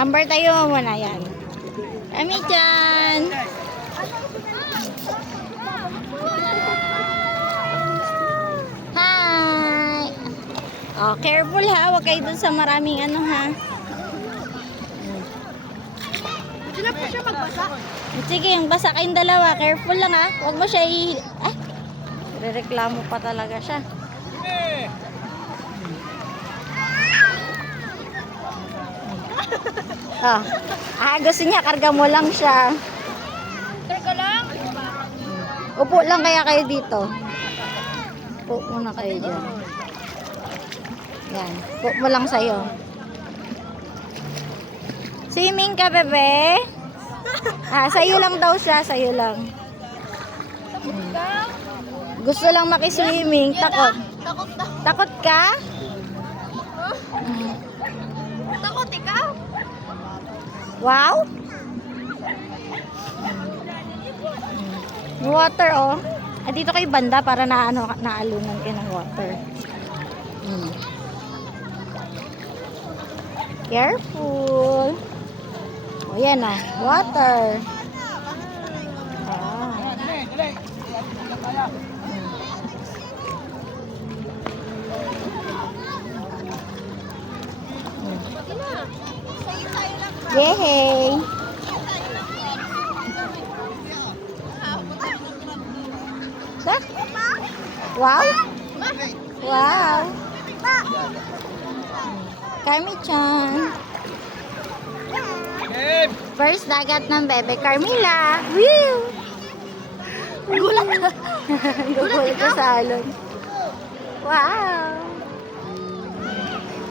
Amber, tayo muna yan. Kami dyan. Hi! Oh, careful ha. Huwag kayo dun sa maraming ano ha. Hindi na po siya magbasa. Sige, yung basa kayong dalawa. Careful lang ha. Huwag mo siya Ah! Rereklamo pa talaga siya. Oh. Gusto niya, karga mo lang siya. Karga lang? Upo lang kaya kayo dito. Upo muna kayo dyan. Yan. Upo mo lang sa'yo. Swimming ka, bebe? Sa'yo lang daw siya. Sa'yo lang. Gusto lang makiswimming. Takot. Takot ka? Takot ikaw? Wow! Water, oh. Dito kayo banda para naalunan kayo ng water. Careful. O, yan ah. Water. Yay! Wow! Wow! Carmi-chan! First dagat ng bebe Carmila! Woo! Gulat! Gulat ka sa alon. Wow!